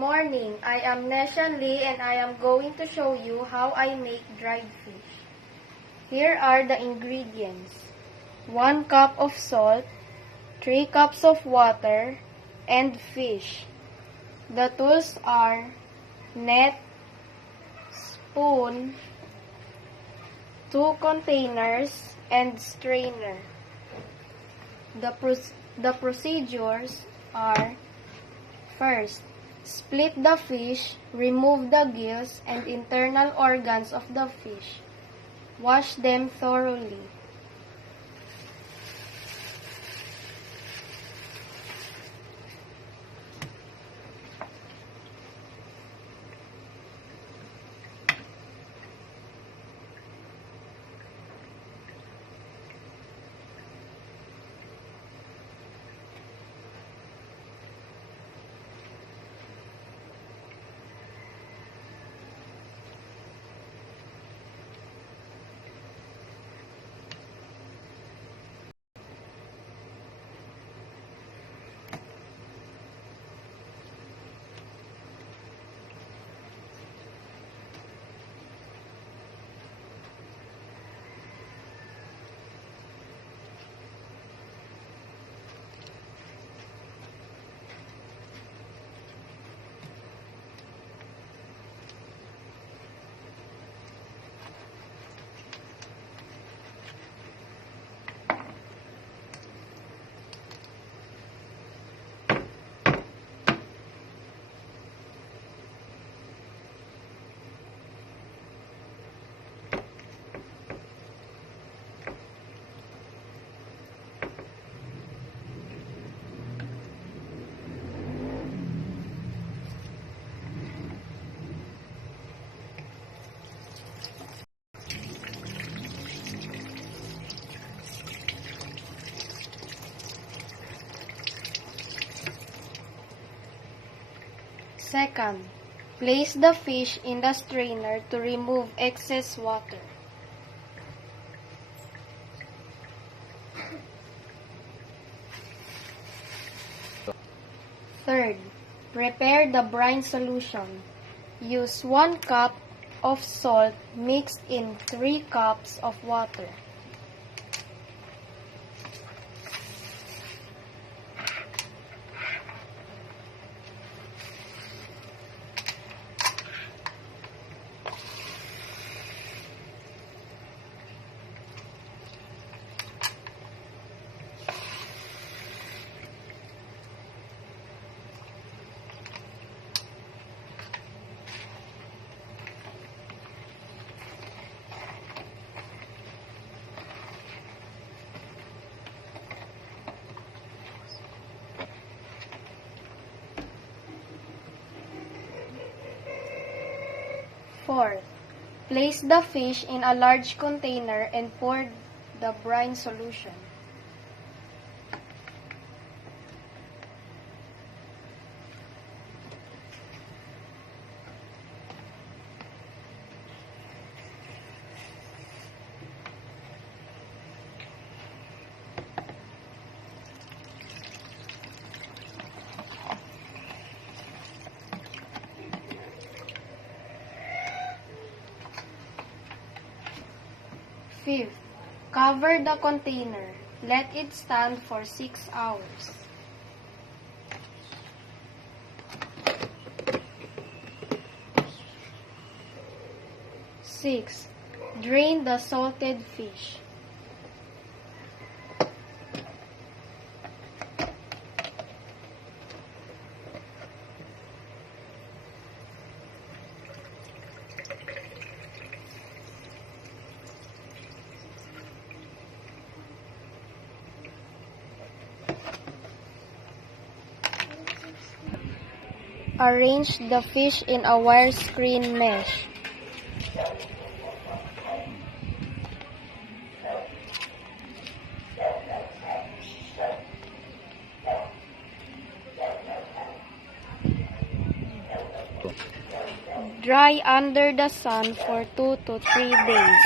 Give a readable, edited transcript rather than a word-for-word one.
morning, I am Neshan Lee and I am going to show you how I make dried fish. Here are the ingredients. 1 cup of salt, 3 cups of water, and fish. The tools are net, spoon, 2 containers, and strainer. The procedures are: first, split the fish, remove the gills and internal organs of the fish. Wash them thoroughly. Second, place the fish in the strainer to remove excess water. Third, prepare the brine solution. Use 1 cup of salt mixed in 3 cups of water. Fourth, place the fish in a large container and pour the brine solution. Fifth, cover the container. Let it stand for 6 hours. Sixth, drain the salted fish. Arrange the fish in a wire screen mesh. Dry under the sun for 2 to 3 days.